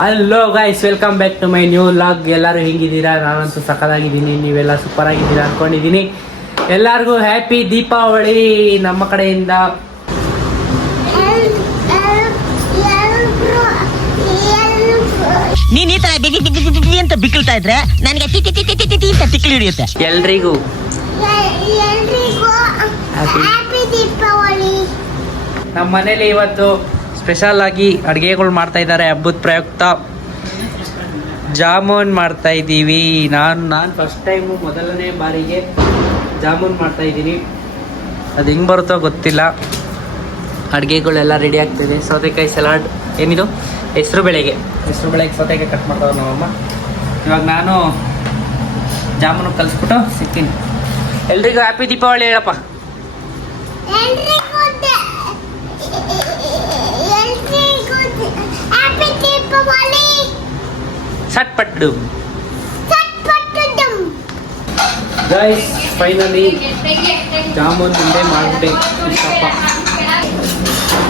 Hello guys, welcome back to my new vlog. ಎಲ್ಲರೂ ಹೆಂಗಿದ್ದೀರಾ? ನಾನಂತೂ ಸಖತ್ತಾಗಿದ್ದೀನಿ, ನೀವೆಲ್ಲ ಸೂಪರ್ ಆಗಿದ್ದೀರಾ ಅನ್ಕೊಂಡಿದ್ದೀನಿ. ಎಲ್ಲರಿಗೂ ಹ್ಯಾಪಿ ದೀಪಾವಳಿ ನಮ್ಮ ಕಡೆಯಿಂದ. ನೀನ್ ಈ ತರ ಅಂತ ಬಿಕ್ಕಳ್ತಾ ಇದ್ರೆ ನನಗೆ ತಿಕ್ಕಲು ಹಿಡಿಯುತ್ತೆ. ಎಲ್ರಿಗೂ ಹ್ಯಾಪಿ ದೀಪಾವಳಿ. ನಮ್ಮ ಮನೇಲಿ ಇವತ್ತು ಸ್ಪೆಷಲ್ ಆಗಿ ಅಡುಗೆಗಳು ಮಾಡ್ತಾ ಇದ್ದಾರೆ. ಹಬ್ಬದ ಪ್ರಯುಕ್ತ ಜಾಮೂನ್ ಮಾಡ್ತಾ ಇದ್ದೀವಿ. ನಾನು ಫಸ್ಟ್ ಟೈಮು ಮೊದಲನೇ ಬಾರಿಗೆ ಜಾಮೂನ್ ಮಾಡ್ತಾ ಇದ್ದೀನಿ. ಅದು ಹೆಂಗೆ ಬರುತ್ತೋ ಗೊತ್ತಿಲ್ಲ. ಅಡುಗೆಗಳೆಲ್ಲ ರೆಡಿ ಆಗ್ತಾಯಿದೆ. ಸೌತೆಕಾಯಿ ಸಲಾಡ್, ಏನಿದು ಹೆಸರು ಬೆಳೆಗೆ ಸೌತೆಕಾಯಿ ಕಟ್ ಮಾಡ್ತಾವೆ ನಮ್ಮಮ್ಮ. ಇವಾಗ ನಾನು ಜಾಮೂನು ಕಲಿಸ್ಬಿಟ್ಟು ಸಿಗ್ತೀನಿ. ಎಲ್ರಿಗೂ ಹ್ಯಾಪಿ ದೀಪಾವಳಿ ಹೇಳಪ್ಪ. ಸಟ್ಪಟ್ಟು ಗೈಸ್, ಫೈನಲಿ ಜಾಮೂನ್ ಮುಂದೆ ಮಾಡಿಬಿಟ್ಟೆ. ಇಷ್ಟಪ್ಪ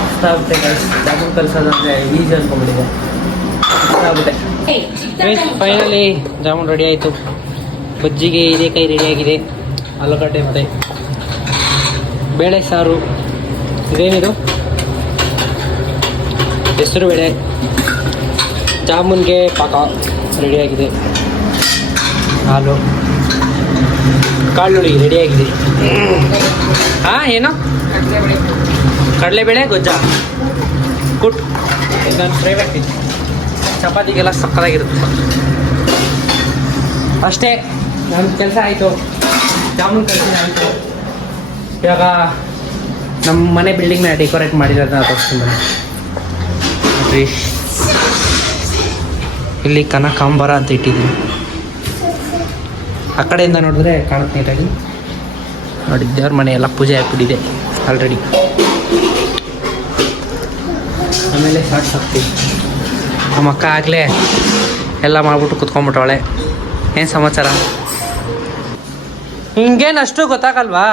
ಇಷ್ಟ ಆಗುತ್ತೆ ಗೈಸ್. ಜಾಮೂನ್ ಕಲಿಸೋದಂದ್ರೆ ಈಸಿ ಅನ್ಕೊಂಡ್ಬಿಟ್ಟಿದೆ. ಇಷ್ಟ ಆಗುತ್ತೆ ಗೈಸ್. ಫೈನಲಿ ಜಾಮೂನ್ ರೆಡಿ ಆಯಿತು. ಬಜ್ಜಿಗೆ ಹೀರೆಕಾಯಿ ರೆಡಿಯಾಗಿದೆ. ಆಲೂಗಡ್ಡೆ ಮತ್ತು ಬೇಳೆ ಸಾರು. ಇದೇನಿದು? ಹೆಸರು ಬೇಳೆ. ಜಾಮೂನ್ಗೆ ಪಾಕ ರೆಡಿಯಾಗಿದೆ. ಹಾಲು, ಕಾಳುಳಿ ರೆಡಿಯಾಗಿದೆ. ಹಾಂ, ಏನು? ಕಡಲೆಬೇಳೆ ಗೊಜ್ಜ ಕುಟ್. ನನ್ನ ಫೇವ್ರೆಟ್ ಇದು. ಚಪಾತಿಗೆಲ್ಲ ಸಕ್ಕತ್ತಾಗಿರುತ್ತೆ. ಅಷ್ಟೇ, ನನ್ನ ಕೆಲಸ ಆಯಿತು. ಜಾಮೂನ್ ಕಲಿಸಿ ಆಯಿತು. ಇವಾಗ ನಮ್ಮ ಮನೆ ಬಿಲ್ಡಿಂಗ್ನ ಡೆಕೋರೇಟ್ ಮಾಡಿರೋದನ್ನ ತೋರಿಸ್ತೀನಿ ನೋಡ್ರಿ. ಇಲ್ಲಿ ಕನಕಾಂಬರ ಅಂತ ಇಟ್ಟಿದ್ದೀನಿ. ಆ ಕಡೆಯಿಂದ ನೋಡಿದ್ರೆ ಕಾಣುತ್ತೆ ನೀಟಾಗಿ. ನೋಡಿ, ದೇವ್ರ ಮನೆ ಎಲ್ಲ ಪೂಜೆ ಆಗ್ಬಿಟ್ಟಿದೆ ಆಲ್ರೆಡಿ. ಆಮೇಲೆ ಶಾರ್ಟ್ಸ್ ಹಾಕ್ತೀವಿ. ನಮ್ಮ ಅಕ್ಕ ಆಗಲೇ ಎಲ್ಲ ಮಾಡ್ಬಿಟ್ಟು ಕುತ್ಕೊಂಡ್ಬಿಟ್ಟವಳೆ. ಏನು ಸಮಾಚಾರ? ಹಿಂಗೇನು ಅಷ್ಟು ಗೊತ್ತಾಗಲ್ವಾ?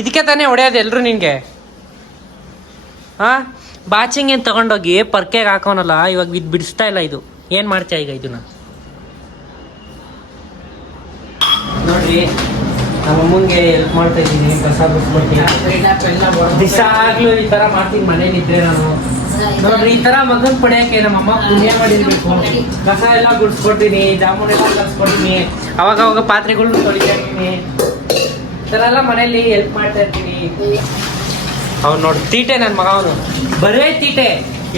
ಇದಕ್ಕೆ ತಾನೇ ಹೊಡೆಯೋದು ಎಲ್ಲರೂ ನಿನಗೆ. ಹಾಂ, ಬಾಚಿಂಗ್ ಏನು ತೊಗೊಂಡೋಗಿ ಪರ್ಕೆಗೆ ಹಾಕೋನಲ್ಲ, ಇವಾಗ ಇದು ಬಿಡಿಸ್ತಾ ಇಲ್ಲ. ಇದು ಏನು ಮಾಡ್ತೀಯ ಈಗ? ಇದನ್ನ ನೋಡ್ರಿ, ನಮ್ಮ ಅಮ್ಮಂಗೆ ಹೆಲ್ಪ್ ಮಾಡ್ತಾ ಇದ್ದೀನಿ. ಕಸ ಬಿಡ್ಸ್ಬಿಟ್ಟು ದಿವಸ ಆಗ್ಲೂ ಈ ಥರ ಮಾಡ್ತೀನಿ ಮನೇಲಿದ್ದರೆ ನಾನು. ನೋಡ್ರಿ, ಈ ಥರ ಮಗನ ಪಡೆಯೋಕ್ಕೆ ನಮ್ಮಮ್ಮ ಪುಣ್ಯ ಮಾಡಿರ್ಬೇಕು. ಕಸ ಎಲ್ಲ ಗುಡಿಸ್ಕೊಡ್ತೀನಿ, ಜಾಮೂನ್ ಎಲ್ಲ ಕಲಿಸ್ಕೊಡ್ತೀನಿ, ಅವಾಗ ಪಾತ್ರೆಗಳು ತೊಳಿತಾ ಇರ್ತೀನಿ. ಈ ಥರ ಎಲ್ಲ ಮನೇಲಿ ಹೆಲ್ಪ್ ಮಾಡ್ತಾ ಇರ್ತೀನಿ. ಅವ್ನು ನೋಡಿ ತೀಟೆ, ನನ್ನ ಮಗ ಅವನು ಬರೇ ತೀಟೆ.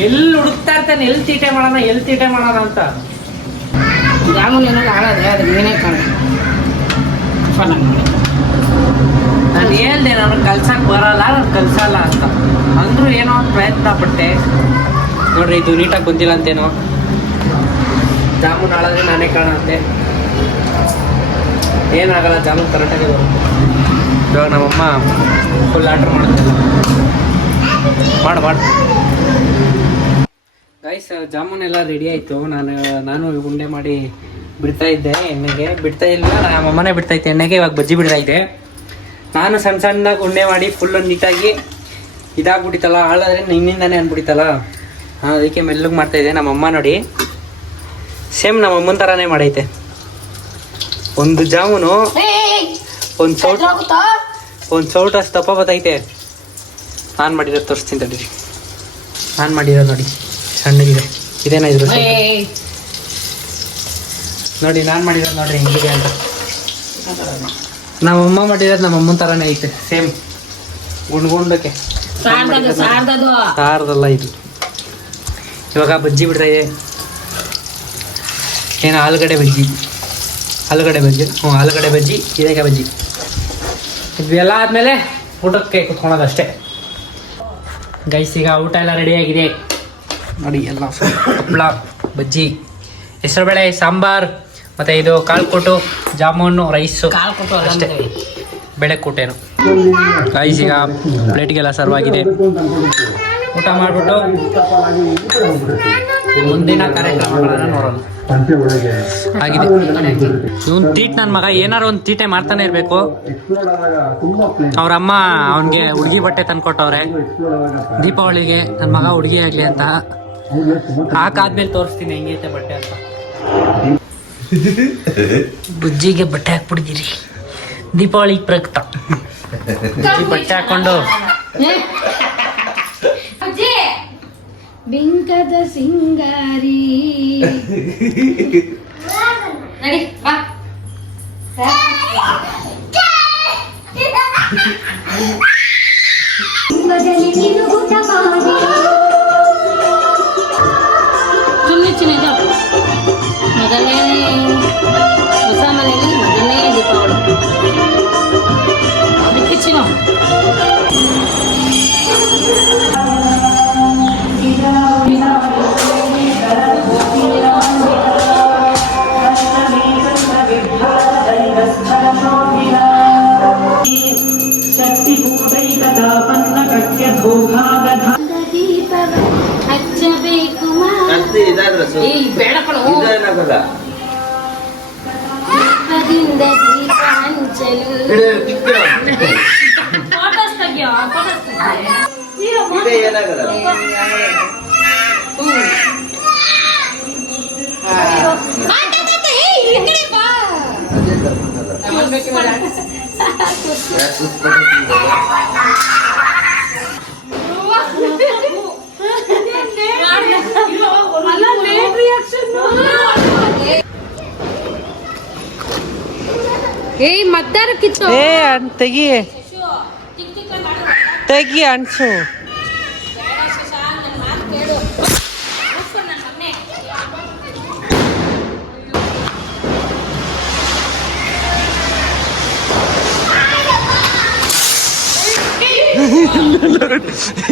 ಎಲ್ಲಿ ಹುಡುಕ್ತಾ ಇರ್ತಾನೆ, ಎಲ್ಲಿ ತೀಟೆ ಮಾಡೋಣ ಅಂತ. ಜಾಮೂನ್ ಏನಾದ್ರು ಹಾಳಾದ್ರೆ ಅದಕ್ಕೆ ಏನೇ ಕಾರಣ? ನಾನು ಹೇಳ್ದೆ ನನಗೆ ಕಲ್ಸಕ್ಕೆ ಬರಲ್ಲ, ನಾನು ಕಲ್ಸಲ್ಲ ಅಂತ ಅಂದರೂ ಏನೋ ಒಂದು ಪ್ರಯತ್ನ ಪಟ್ಟೆ. ನೋಡ್ರಿ, ಇದು ನೀಟಾಗಿ ಬಂದಿಲ್ಲ ಅಂತೇನೋ. ಜಾಮೂನ್ ಹಾಳಾದ್ರೆ ನಾನೇ ಕಾಣುತ್ತೆ. ಏನಾಗಲ್ಲ, ಜಾಮೂನ್ ಕರೆಕ್ಟಾಗಿ ಬರುತ್ತೆ. ಇವಾಗ ನಮ್ಮಮ್ಮ ಫುಲ್ ಆರ್ಡ್ರ್ ಮಾಡುತ್ತಲ್ಲ. ಮಾಡು ಗೈಸ್. ಜಾಮೂನ್ ಎಲ್ಲ ರೆಡಿ ಆಯಿತು. ನಾನು ಉಂಡೆ ಮಾಡಿ ಬಿಡ್ತಾ ಇದ್ದೆ. ಎಣ್ಣೆಗೆ ಬಿಡ್ತಾ ಇಲ್ಲ, ನಮ್ಮಮ್ಮನೇ ಬಿಡ್ತಾ ಇದ್ದೆ ಎಣ್ಣೆಗೆ. ಇವಾಗ ಬಜ್ಜಿ ಬಿಡ್ತಾ ಇದ್ದೆ. ನಾನು ಸಣ್ಣದಾಗಿ ಉಂಡೆ ಮಾಡಿ ಫುಲ್ಲು ನೀಟಾಗಿ ಇದಾಗ್ಬಿಟ್ಟಿತ್ತಲ್ಲ, ಹಾಳಾದ್ರೆ ನಿನ್ನಿಂದಾನೇ ಅಂದ್ಬಿಟ್ಟಿತ್ತಲ್ಲ. ಅದಕ್ಕೆ ಮೆಲ್ಲಗೆ ಮಾಡ್ತಾಯಿದ್ದೆ. ನಮ್ಮಮ್ಮ ನೋಡಿ ಸೇಮ್ ನಮ್ಮಮ್ಮನ ಥರನೇ ಮಾಡೈತೆ. ಒಂದು ಜಾಮೂನು ಒಂದು ಸೌಟ್ ಅಷ್ಟು ದಪ್ಪ ಬತ್ತೈತೆ. ನಾನು ಮಾಡಿರೋದು ತೋರಿಸ್ತೀನಿ ತಡೀರಿ. ನಾನು ಮಾಡಿರೋದು ನೋಡಿ, ಸಣ್ಣಗಿದೆ. ಇದೇನ ಇದ್ರು ನೋಡಿ, ನಾನು ಮಾಡಿರೋದು ನೋಡ್ರಿ ಹೆಂಗಿದೆ ಅಂತ. ನಮ್ಮಮ್ಮ ಮಾಡಿರೋದು ನಮ್ಮಮ್ಮನ ಥರನೇ ಐತೆ ಸೇಮ್. ಗುಂಡ್ಗುಂಡಕ್ಕೆ ಸಾರದಲ್ಲ ಇದು. ಇವಾಗ ಬಜ್ಜಿ ಬಿಡ್ತಾ ಇದೆ. ಏನು ಆಲೂಗಡ್ಡೆ ಬಜ್ಜಿ, ಆಲೂಗಡ್ಡೆ ಬಜ್ಜಿ, ಹೀರೆಕಾಯಿ ಬಜ್ಜಿ. ಇದೆಲ್ಲ ಆದಮೇಲೆ ಊಟಕ್ಕೆ ಕುತ್ಕೊಳೋದು ಅಷ್ಟೇ ಗೈಸ್. ಈಗ ಊಟ ಎಲ್ಲ ರೆಡಿಯಾಗಿದೆ ನೋಡಿ. ಎಲ್ಲ ಹಪ್ಪಳ, ಬಜ್ಜಿ, ಹೆಸರುಬೇಳೆ, ಸಾಂಬಾರು, ಮತ್ತು ಇದು ಕಾಳು ಕೊಟ್ಟು, ಜಾಮೂನು, ರೈಸು, ಅಷ್ಟೇ. ಬೇಳೆ ಕೂಟೇನು ಗೈಸ್. ಈಗ ಪ್ಲೇಟ್ಗೆಲ್ಲ ಸರ್ವ್ ಆಗಿದೆ. ಊಟ ಮಾಡಿಬಿಟ್ಟು ಮುಂದಿನ ಕಾರ್ಯಕ್ರಮಗಳನ್ನು ನೋಡೋಣ. ಆಗಿದೆ. ಇವನ್ ತೀಟ್ ನನ್ನ ಮಗ ಏನಾರು ಒಂದು ತೀಟೆ ಮಾಡ್ತಾನೆ ಇರಬೇಕು. ಅವ್ರಮ್ಮ ಅವನಿಗೆ ಹುಡುಗಿ ಬಟ್ಟೆ ತಂದ್ಕೊಟ್ಟವ್ರೆ ದೀಪಾವಳಿಗೆ. ನನ್ನ ಮಗ ಹುಡುಗಿ ಆಗಲಿ ಅಂತ ಹಾಕಾದ್ಮೇಲೆ ತೋರಿಸ್ತೀನಿ ಹೆಂಗೈತೆ ಬಟ್ಟೆ ಅಂತ. ಬುಜ್ಜಿಗೆ ಬಟ್ಟೆ ಹಾಕ್ಬಿಟ್ಟಿದ್ದೀರಿ ದೀಪಾವಳಿ ಪ್ರಯುಕ್ತ. ಬುಜ್ಜಿ ಬಟ್ಟೆ ಹಾಕೊಂಡು ಬಿಂಕದ ಸಿಂಗಾರಿ ನಡಿ ಬಾ. ಚಿನ್ನಿ ಚಿನ್ನ ಮೊದಲನೇ ಹೊಸ ಮನೆಯಲ್ಲಿ ಮೊದಲನೇ ದೀಪಾವಳಿ ಚಿನ್ನ. ಹಚ್ಚಬೇಕು ಬೇಡ ದೀಪದಿಂದ ದೀಪ ಹಂಚಲು. ಫೋಟೋಸ್ ತೆಗಿಯೋ ಏಯ್ ಮದ್ದಾರ ಕಿತ್ತು ತೆಗಿ ತೆಗಿ ಅನ್ಸು.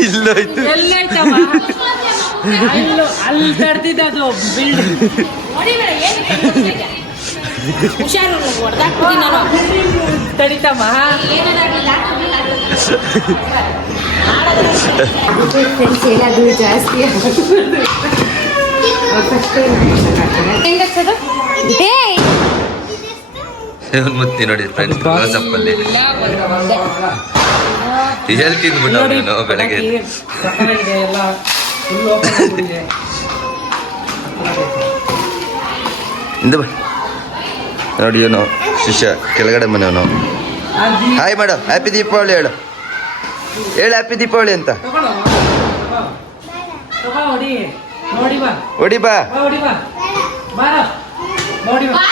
ಇಲ್ಲೋಯ್ತು ಎಲ್ಲೈತಮ್ಮ ಅಲ್ಲಿ ತರ್ತಿದ್ದ ಅದು ಬಿಲ್ಡ್. ಹುಷಾರು ಹೊಡೆದಾಕ್ತೀನಿ ನಾನು. ತಡಿತಮ್ಮ ಏನಾದ್ರು ಜಾಸ್ತಿ ಮುತ್ತಿ ನೋಡಿ ಫ್ರೆಂಡ್ಸ್ ಚಪ್ಪಲ್ಲಿ ಎಲ್ಲಿ ತಿಂದ್ಬಿಟ್ಟು ನೀನು ಬೆಳಗ್ಗೆ ಸಕ್ಕತ್ತಾಗಿದೆ ಎಲ್ಲ ಫುಲ್ ಓಪನ್ ಆಗಿದೆ. ಇಂದ ಬಾ ನೋಡಿ ಇವನು ಶಿಷ್ಯ ಕೆಳಗಡೆ ಮನೆಯವನು. ಹಾಯ್ ಮೇಡಮ್ ಹ್ಯಾಪಿ ದೀಪಾವಳಿ ಹೇಳು ಹೇಳು ಹ್ಯಾಪಿ ದೀಪಾವಳಿ ಅಂತ. ಹೊಡಿ ನೋಡಿ ಬಾ ಹೊಡಿ ಬಾ ಹೊಡಿ ಬಾ ಬಾರ ನೋಡಿ ಬಾ.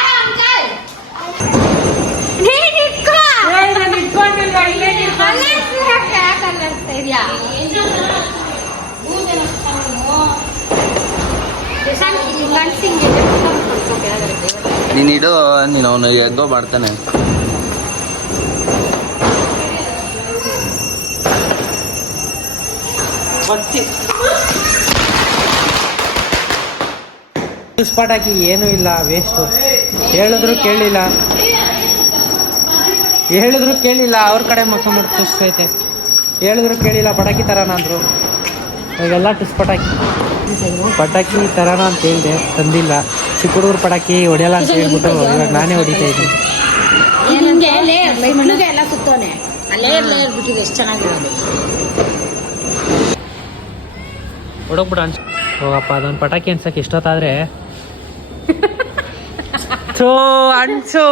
ನೀನು ಇಡು ನೀನು ಅವನು ಹೆಂಗೋ ಮಾಡ್ತಾನೆ. ಪಟಾಕಿ ಏನೂ ಇಲ್ಲ, ವೇಸ್ಟು. ಹೇಳಿದ್ರು ಕೇಳಿಲ್ಲ ಅವ್ರ ಕಡೆ ಮಕ್ಕ ಮುಟ್ಟಿಸ್ತೈತೆ. ಹೇಳಿದ್ರು ಕೇಳಿಲ್ಲ ಪಟಾಕಿ ತರಾನ ಅಂದರು. ಇವೆಲ್ಲ ಪಟಾಕಿ ತರಾನ ಅಂತ ಹೇಳಿದೆ, ತಂದಿಲ್ಲ. ಚಿಕ್ಕ ಹುಡುಗರು ಪಟಾಕಿ ಹೊಡೆಯಲ್ಲ ಅಂತ ಹೇಳ್ಬಿಟ್ಟು ಇವಾಗ ನಾನೇ ಹೊಡಿತಾ ಇದ್ದೀನಿ. ಎಲ್ಲ ಸುತ್ತೋನೆ ಅಲ್ಲೇ ಬಿಟ್ಟಿದೆ ಎಷ್ಟು ಚೆನ್ನಾಗಿರೋದು. ಹೊಡೋಗ್ಬಿಡ ಅನ್ಸ ಹೋಗಪ್ಪ ಅದೊಂದು ಪಟಾಕಿ ಅನ್ಸಕ್ಕೆ ಎಷ್ಟೊತ್ತಾದ್ರೆ ಥೋ ಅನ್ಸು.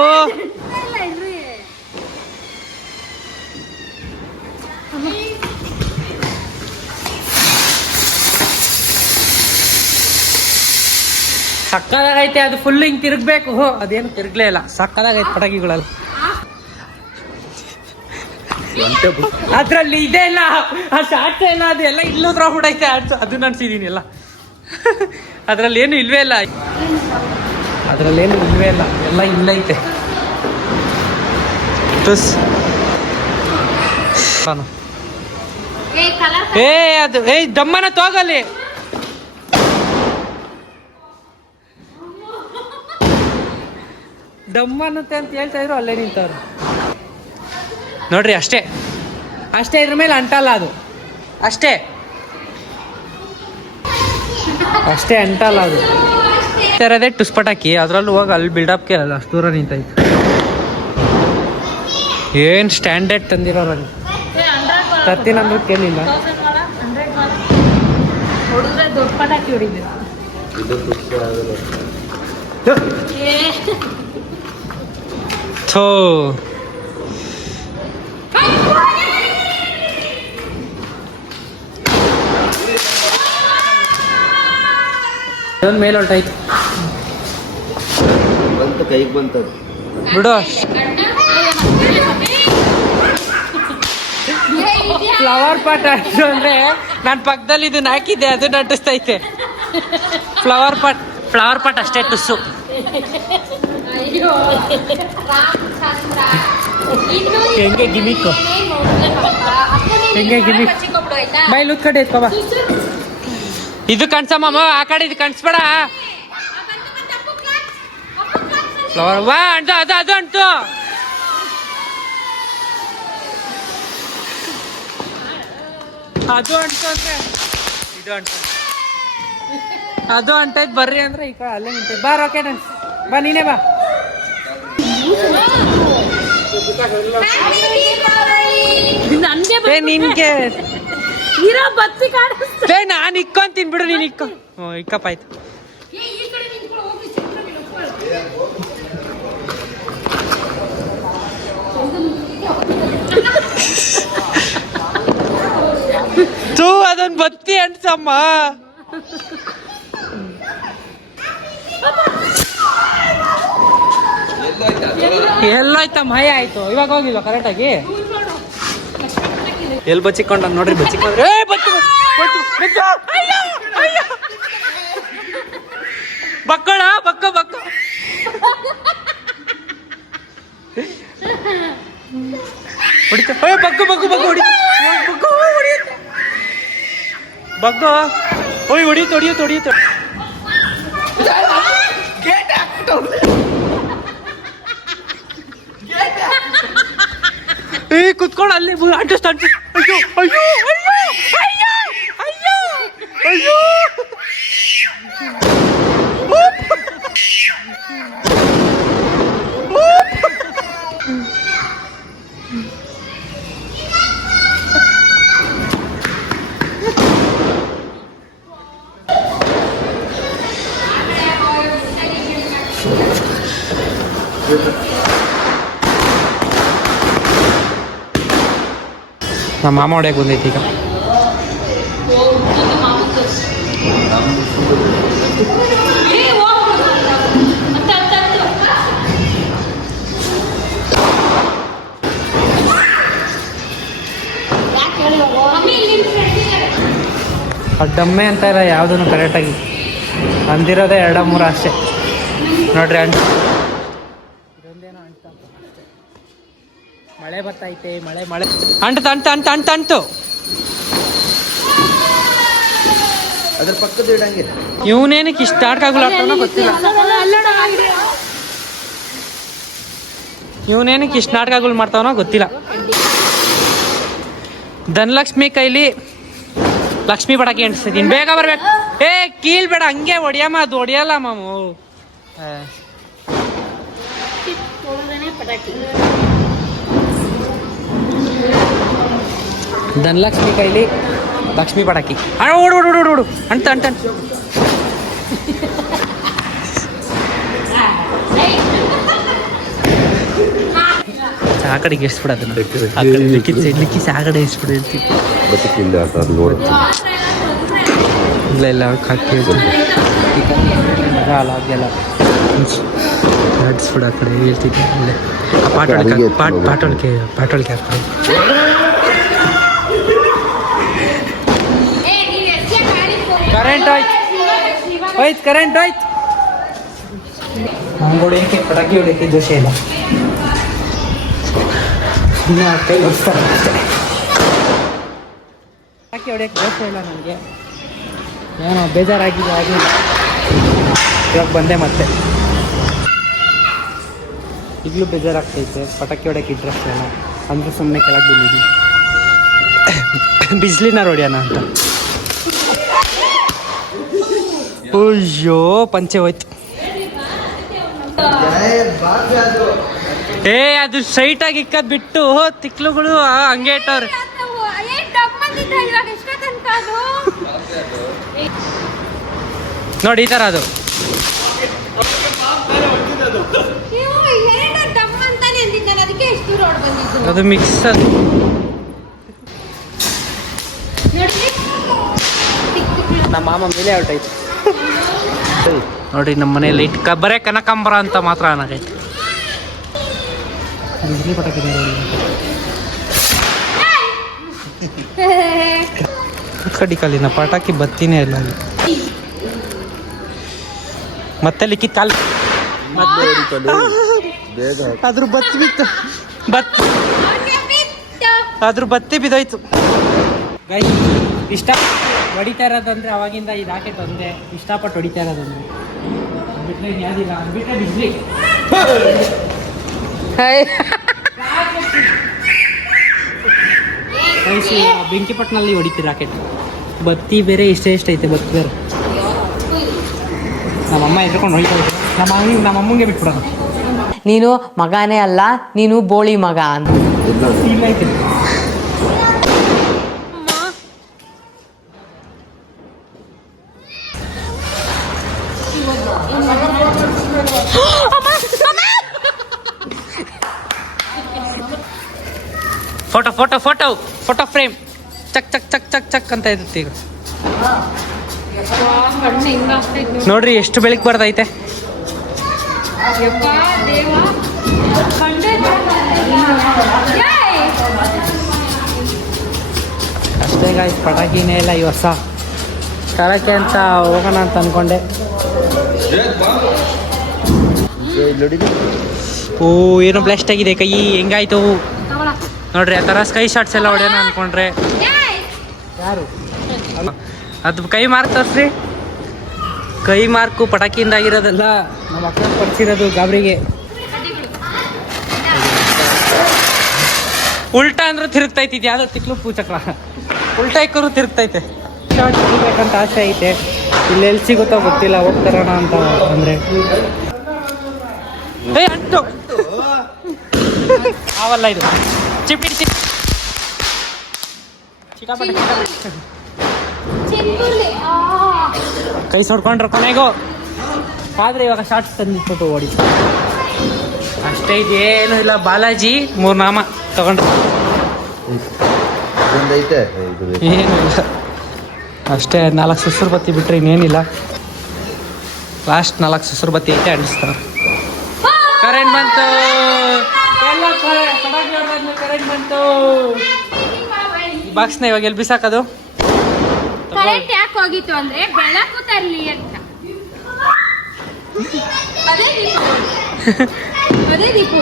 ಸಕ್ಕದಾಗೈತೆ ಅದು ಫುಲ್ ಹಿಂಗೆ ತಿರುಗ್ಬೇಕು. ಅದೇನು ತಿರುಗ್ಲೇ ಇಲ್ಲ, ಸಕ್ಕದಾಗೈತೆ ಪಟಾಕಿಗಳೆಲ್ಲ. ಅದ್ರಲ್ಲಿ ಇದೆ ಇಲ್ಲ ಆ ಶಾರ್ಟ್ ಇಲ್ಲ, ಅದೆಲ್ಲ ಇಲ್ಲೋದ್ರ ಬಿಡೈತೆ ಅದನ್ನ ಅನ್ಸಿದೀನಿ ಎಲ್ಲ. ಅದ್ರಲ್ಲಿ ಏನು ಇಲ್ವೇ ಇಲ್ಲ, ಎಲ್ಲ ಇಲ್ಲೈತೆ. ಅದು ದಮ್ಮನ ತೋಗಲ್ಲಿ. ದಮ್ಮ ಅನ್ನತ್ತೆ ಅಂತ ಹೇಳ್ತಾ ಇದ್ರು, ಅಲ್ಲೇ ನಿಂತವ್ರು ನೋಡ್ರಿ. ಅಷ್ಟೇ ಇದ್ರ ಮೇಲೆ ಅಂಟಲ್ಲ ಅದು, ಅಷ್ಟೇ ಅಂಟಲ್ಲ ಅದು. ಥರದೇ ಟುಸ್ ಪಟಾಕಿ, ಅದ್ರಲ್ಲೂ ಹೋಗಿ ಅಲ್ಲಿ ಬಿಲ್ಡಪ್ಗೆ ಅಲ್ಲ ಅಷ್ಟು ದೂರ ನಿಂತೈತೆ. ಏನು ಸ್ಟ್ಯಾಂಡರ್ಡ್ ತಂದಿರೋರಲ್ಲಿ ತರ್ತೀನಂದ್ರೂ ಕೇಳಿಲ್ಲ. ದೊಡ್ಡ ಪಟಾಕಿ ಹೊಡಿಬೇಕು. ಥೋ ಇದೊಂದು ಮೇಲೆ ಹೊಲ್ಟಾಯ್ತು ಬಂತು ಕೈಗೆ ಬಂತದು. ಬಿಡು. ಫ್ಲವರ್ ಪಾಟ್ ಅಂಟು ಅಂದ್ರೆ ನಾನು ಪಕ್ಕದಲ್ಲಿ ಇದನ್ನ ಹಾಕಿದ್ದೆ, ಅದನ್ನ ಅಂಟಿಸ್ತೈತೆ. ಫ್ಲವರ್ ಪಾಟ್ ಅಷ್ಟೇ ಟುಸ್ಸು. ಹೆಂಗೆ ಗಿಮಿಕ್ಕು, ಹೆಂಗೆ ಗಿಮಿಕ್. ಬೈಲ್ ಉತ್ ಕಡೆ ಎತ್ಕೋ ಬಾ. ಇದು ಕಣ್ಸಮ್ಮ, ಆ ಕಡೆ ಇದು ಕಣ್ಸ್ಬೇಡ. ಫ್ಲವರ್ ವಾ ಅಂಟು, ಅದು ಅಂಟು. ಅದು ಅಂಟು ಅಂದ್ರೆ ಇದು ಅಂಟು, ಅದು ಅಂಟೈತ್. ಬರ್ರಿ ಅಂದ್ರೆ ಈ ಕಡೆ ಅಲ್ಲೇ ನಿಂತೈತೆ. ಬಾ ಓಕೆ ಡಾನ್ಸ್, ಬಾ ನೀನೇ ಬಾ. ನಿನ್ಗೆ ಇರೋ ಬತ್ತಿ ಕಾಣಿಸ್ತಾ. ನಾನು ಇಕ್ಕೊಂತೀನಿ ಬಿಡು, ನೀನು ಇಕ್ಕೋ. ಹ್ಞೂ ಇಕ್ಕಪ್ಪ ಆಯ್ತು. ತೂ ಅದೊಂದು ಬತ್ತಿ ಅಂಟ್ಸಮ್ಮ. ಎಲ್ಲೋಯ್ತಮ್ಮ? ಹೈ ಆಯ್ತು. ಇವಾಗ ಹೋಗಿಲ್ವ ಕರೆಕ್ಟಾಗಿ? ಎಲ್ಲಿ ಬಚ್ಚಿಕೊಂಡ ನೋಡ್ರಿ, ಬಚ್ಚಿಕೊಂಡ್ರೆ ಬಕ್ಕಳ ಬಕ್ಕ ಬಕ್ಕ. ಹೊಡಿತ ಬಗ್ಗು ಬಗ್ಗು ಬಗ್ಗು ಹೊಡಿ ಬಗ್ಗು. ಓಯ್ ಹೊಡಿಯುತ್ತೆ ಹೊಡಿಯುತ್ತೆ ಹೊಡಿಯುತ್ತೆ. ಕುತ್ಕೊಂಡು ಅಲ್ಲಿ ಅಡ್ಜಸ್ಟ್ ಅಡ್ಜಸ್ಟ್. ಅಯ್ಯೋ ಅಯ್ಯೋ ಅಯ್ಯೋ ಅಯ್ಯೋ ಅಯ್ಯೋ ನಮ್ಮ ಮಾಮ ಹೊಡೆಯಕ್ಕೆ ಬಂದೈತಿ ಈಗ. ಡಮ್ಮೆ ಅಂತ ಇಲ್ಲ ಯಾವುದನ್ನು ಕರೆಕ್ಟಾಗಿ ಅಂದಿರೋದೇ 2-3 ಅಷ್ಟೇ ನೋಡ್ರಿ. ಇದೊಂದೇನೋ ಅಂಟ, ಮಳೆ ಬರ್ತೈತೆ. ಮಳೆ ಅಂಟು. ಅದ್ರ ಪಕ್ಕದ ಇಡಂಗಿಲ್ಲ. ಇವನೇನಕ್ಕೆ ಇಷ್ಟು ಆಡ್ಕಾಗಲ್ಲ ಗೊತ್ತಿಲ್ಲ. ಇವನೇನಕ್ಕೆ ಇಷ್ಟು ನಾಟಕಗಳು ಮಾಡ್ತಾವನೋ ಗೊತ್ತಿಲ್ಲ. ಧನಲಕ್ಷ್ಮಿ ಕೈಲಿ ಲಕ್ಷ್ಮಿ ಪಟಾಕಿ ಅಂಟಿಸ್ತೀನಿ. ಬೇಗ ಬರ್ಬೇಕು. ಕೀಲ್ ಬೇಡ, ಹಂಗೆ ಹೊಡಿಯಮ್ಮ. ಅದು ಹೊಡಿಯಲ್ಲ ಮಾಮು. ಧನಲಕ್ಷ್ಮಿ ಕೈಲಿ ಲಕ್ಷ್ಮಿ ಪಟಾಕಿ. ಓಡು ಅಂಟ ಆ ಕಡೆಗೆ ಎಷ್ಟ್ಬಿಡೋದು ಲಿಕ್ಕಿಸಿ ಆ ಕಡೆ ಎಷ್ಟ್ಬಿಡು. ಇಲ್ಲ ಹಾಕಿ ಮಜ ಅಲ್ಲ ಹಾಗೆಲ್ಲ ನಡ್ಸ್ಬಿಡು. ಆ ಕಡೆ ಹೇಳ್ತಿದ್ದೆ ಅಲ್ಲೇ ಪಾಟೋಳಿಕೆ ಹಾಕ್ಬಿಡು. ಕರೆಂಟ್ ಹೋಯ್ತು. ಹೊಡಿಯೋಕ್ಕೆ ಪಟಾಕಿ ಹೊಡಿಯೋಕ್ಕೆ ದೋಷ ಇಲ್ಲ. ಇನ್ನು ಕೈ ಹೊಡಿಸ್ತಾರೆ ಅಷ್ಟೇ. ಪಟಾಕಿ ಹೊಡಿಯೋಕ್ಕೆ ದೋಷ ಇಲ್ಲ ನನಗೆ. ನಾನು ಬೇಜಾರಾಗಿದೆ ಆಗಿಲ್ಲ. ಇವಾಗ ಬಂದೆ ಮತ್ತೆ. ಈಗಲೂ ಬೇಜಾರಾಗ್ತೈತೆ. ಪಟಾಕಿ ಹೊಡಿಯೋಕ್ಕೆ ಇಂಟ್ರೆಸ್ಟ್ ಇಲ್ಲ ಅಂದರೆ ಸುಮ್ಮನೆ ಕೆಳಗೆ ಬಂದಿದ್ದೀನಿ. ಬಿಸಿಲಿನ ಹೊಡಿಯೋಣ ಅಂತ. ಅಯ್ಯೋ ಪಂಚೆ ಹೋಯ್ತು. ಅದು ಸ್ಟ್ರೈಟ್ ಆಗಿ ಇಕ್ಕದ್ ಬಿಟ್ಟು ತಿಕ್ಲುಗಳು ಹಂಗೆ ಇಟ್ಟವ್ರೆ. ನೋಡಿ ಈ ಥರ ಅದು ಅದು ಮಿಕ್ಸ್ ಅದು ನಮ್ಮ ಮಾಮ ಮೇಲೆ ಹೊರಟೈತೆ ನೋಡಿ ನಮ್ಮ ಮನೆಯಲ್ಲಿ ಬರೇ ಕನಕಾಂಬರ ಅಂತ ಮಾತ್ರ ಅನ್ನಕೈತೆ ಕಡಿ ಕಾಲಿನ ಪಟಾಕಿ ಬತ್ತಿನೇ ಇಲ್ಲ ಅಲ್ಲಿ ಮತ್ತೆ ಲಿಕ್ಕಿತ್ ಕಾಲ್ ಅದ್ರ ಬತ್ತಿ ಬಿತ್ತು ಅದ್ರ ಬತ್ತಿ ಬಿದ್ದೋಯ್ತು ಗೈ ಇಷ್ಟ ಹೊಡಿತಾ ಇರೋದಂದ್ರೆ ಅವಾಗಿಂದ ಈ ರಾಕೆಟ್ ಒಂದೇ ಇಷ್ಟಪಟ್ಟು ಹೊಡಿತಾ ಇರೋದಂದ್ರೆ ಬಿಟ್ಟರೆ ಯಾವ್ದಿಲ್ಲ ಬಿಟ್ಟರೆ ಬಿಡ್ಲಿ ಬೆಂಕಿಪಟ್ಟಣಲ್ಲಿ ಹೊಡಿತೀವಿ ರಾಕೆಟ್ ಬತ್ತಿ ಬೇರೆ ಇಷ್ಟ ಐತೆ ಬತ್ತಿ ಬೇರೆ ನಮ್ಮಮ್ಮ ಎದ್ಕೊಂಡು ಹೊಡಿತಾ ಇದ್ದೆ ನಮ್ಮಮ್ಮಂಗೆ ಬಿಟ್ಬಿಡೋಣ ನೀನು ಮಗನೇ ಅಲ್ಲ ನೀನು ಬೋಳಿ ಮಗ ಅಂತ ಇಲ್ಲ ಐತೆ photo photo photo photo frame ಚಕ್ ಚಕ್ ಚಕ್ ಚಕ್ ಚಕ್ ಅಂತ ಇರುತ್ತೆ ಈಗ ನೋಡ್ರಿ ಎಷ್ಟು ಬೆಳಕು ಬರ್ತೈತೆ ಅಷ್ಟೇ ಗಾಯ್ತು ಪಟಾಕಿನೇ ಇಲ್ಲ ಈ ವರ್ಷ ಕರಕೆ ಅಂತ ಹೋಗೋಣ ಅಂತ ಅನ್ಕೊಂಡೆ ಓ ಏನೋ ಬ್ಲಾಸ್ಟ್ ಆಗಿದೆ ಕೈ ಹೆಂಗಾಯ್ತು ನೋಡ್ರಿ ಆ ಥರ ಸ್ಕೈ ಶಾಟ್ಸ್ ಎಲ್ಲ ಹೊಡೆಯೋಣ ಅನ್ಕೊಂಡ್ರೆ ಯಾರು ಅದು ಕೈ ಮಾರ್ಕ್ ತೋರಿಸ್ರಿ ಕೈ ಮಾರ್ಕು ಪಟಾಕಿಯಿಂದ ಆಗಿರೋದಲ್ಲ ನಮ್ಮ ಅಕ್ಕ ಪಡಿಸಿರೋದು ಗಾಬರಿಗೆ ಉಲ್ಟಾ ಅಂದ್ರೆ ತಿರುಗ್ತೈತಿ ಇದು ಯಾವುದೋ ತಿಕ್ಲು ಪೂಚಕ್ರ ಉಲ್ಟಾ ಇಕ್ಕರು ತಿರುಗ್ತೈತೆ ಶಾರ್ಟ್ ಸಿಗಬೇಕಂತ ಆಸೆ ಐತೆ ಇಲ್ಲಿ ಎಲ್ಲಿ ಸಿಗುತ್ತೋ ಗೊತ್ತಿಲ್ಲ ಹೋಗ್ತಾರೋಣ ಅಂತ ಅಂದರೆ ಅಂಟು ಅವಲ್ಲ ಇದು ಚಿಪ್ಪಿಡಿ ಚಿಕ್ಕಾಪಟ್ಟೆ ಕೈ ಸೊಡ್ಕೊಂಡ್ರೆ ಕೊನೆಗೂ ಆದ್ರೆ ಇವಾಗ ಶಾರ್ಟ್ಸ್ ತಂದಿಟ್ಬಿಟ್ಟು ಓಡಿ ಅಷ್ಟೇ ಇದೇನು ಇಲ್ಲ ಬಾಲಾಜಿ 3 ನಾಮ ತಗೊಂಡ್ರೆ ಏನು ಇಲ್ಲ ಅಷ್ಟೇ 4 ಸುಸುರು ಬತ್ತಿ ಬಿಟ್ರೆ ಇನ್ನೇನಿಲ್ಲ ಲಾಸ್ಟ್ 4 ಸುಸುರು ಬತ್ತಿ ಐತೆ ಅಂಟಿಸ್ತಾರೆ ಕರೆಂಟ್ ಬಂತು ಎಲ್ಲ ಕರೆಂಟ್ ಬಂತು ಈ ಬಾಕ್ಸ್ನ ಇವಾಗ ಎಲ್ಲಿ ಬಿಸಾಕೋದು ಕರೆಂಟ್ ಯಾಕೆ ಹೋಗಿತ್ತು ಅಂದ್ರೆ ಬೆಳಕು ತರ್ಲಿ ಅಂತ ಅದೇ ದೀಪು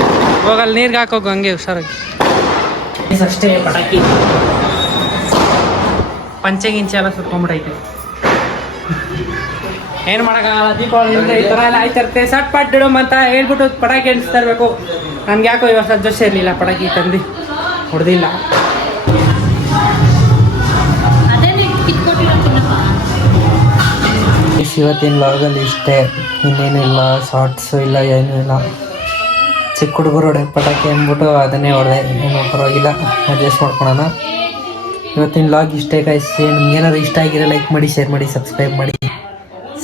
ಹೋಗಲ್ಲಿ ನೀರ್ಗೆ ಹಾಕೋಗು ಹಂಗೆ ಹುಷಾರಾಗಿ ಅಷ್ಟೇ ಪಟಾಕಿ ಪಂಚೆ ಗಿಂಚೆ ಎಲ್ಲ ಸುಟ್ಕೊಂಡ್ಬಿಟ್ಟೈತೆ ಏನು ಮಾಡೋಕ್ಕಾಗಲ್ಲ ದೀಪಾವಳಿ ಈ ಥರ ಎಲ್ಲ ಆಯ್ತಿರುತ್ತೆ ಸಟ್ ಪಟ್ಟಿಡು ಅಂತ ಹೇಳ್ಬಿಟ್ಟು ಪಟಾಕಿ ಅಂಟಿಸ್ತಾ ಇರಬೇಕು ನನ್ಗೆ ಯಾಕೋ ಇವಾಗ ಸಜ್ಜೋಶ ಇರಲಿಲ್ಲ ಪಟಾಕಿ ತಂದು ಹೊಡೆದಿಲ್ಲ ಇವತ್ತಿನ ಲಾಗಲ್ಲಿ ಇಷ್ಟೇ ಇನ್ನೇನಿಲ್ಲ ಶಾರ್ಟ್ಸು ಇಲ್ಲ ಏನೂ ಇಲ್ಲ ಚಿಕ್ಕ ಹುಡುಗರು ಹೊಡೆ ಪಟಾಕಿ ಅಂದ್ಬಿಟ್ಟು ಅದನ್ನೇ ಹೊಡೆದೆ ಏನು ಪರವಾಗಿಲ್ಲ ಅಡ್ಜಸ್ಟ್ ಮಾಡ್ಕೊಳೋಣ ಇವತ್ತಿನ ಲಾಗ್ ಇಷ್ಟೇ ಕಾಯಿಸಿ ನಿಮ್ಗೆ ಏನಾದ್ರು ಇಷ್ಟ ಆಗಿರೋ ಲೈಕ್ ಮಾಡಿ ಶೇರ್ ಮಾಡಿ ಸಬ್ಸ್ಕ್ರೈಬ್ ಮಾಡಿ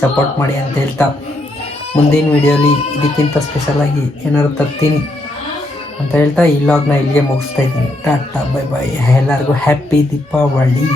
ಸಪೋರ್ಟ್ ಮಾಡಿ ಅಂತ ಹೇಳ್ತಾ ಮುಂದಿನ ವಿಡಿಯೋಲಿ ಇದಕ್ಕಿಂತ ಸ್ಪೆಷಲಾಗಿ ಏನಾದ್ರು ತರ್ತೀನಿ ಅಂತ ಹೇಳ್ತಾ ಈ ಲಾಗ್ನ ಇಲ್ಲಿಗೆ ಮುಗಿಸ್ತಾ ಇದ್ದೀನಿ ಟಾಟಾ ಬೈ ಬಾಯ್ ಎಲ್ಲರಿಗೂ ಹ್ಯಾಪಿ ದೀಪಾವಳಿ.